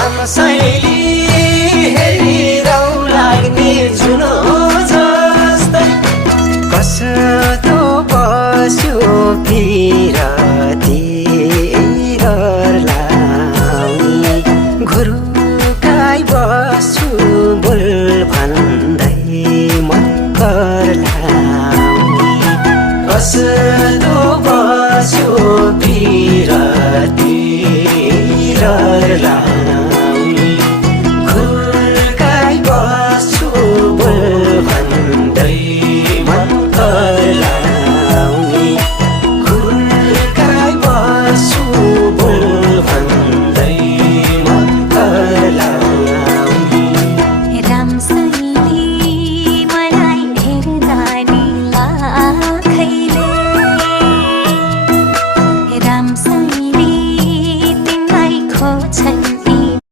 शैली हेरिरौ लाग्ने झुलो जस्तै कस्तो बस्यो फिरती घर लाउने घुरु